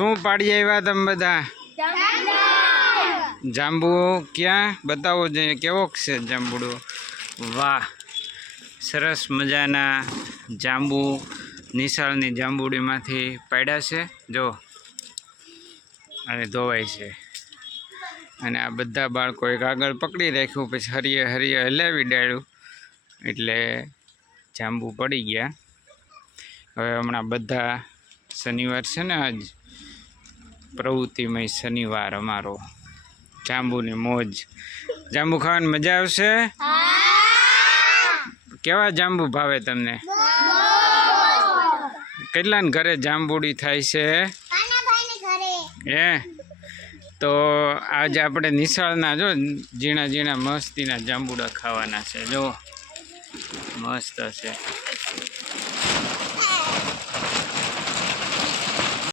શું પાડી આવ્યા તમે બધા? જાંબુ ક્યાં બતાવો જોઈએ, કેવો છે જાંબુડો? વાહ, સરસ મજાના જાંબુ નિશાળની જાંબુડીમાંથી પાડ્યા છે જો, અને ધોવાય છે. અને આ બધા બાળકો એક આગળ પકડી રાખ્યું, પછી હરિયે હરિયે હલાવી ડાળ્યું એટલે જાંબુ પડી ગયા. હવે હમણાં બધા શનિવાર છે ને, આજ પ્રવૃત્તિમય શનિવાર અમારો. જાંબુની મોજ, જાંબુ ખાવાની મજા આવશે. કેવા જાંબુ ભાવે તમને? કેટલાને ઘરે જાંબુડી થાય છે? હે, તો આજે આપણે નિશાળના જો ઝીણા ઝીણા મસ્તીના જાંબુડા ખાવાના છે. જો મસ્ત છે.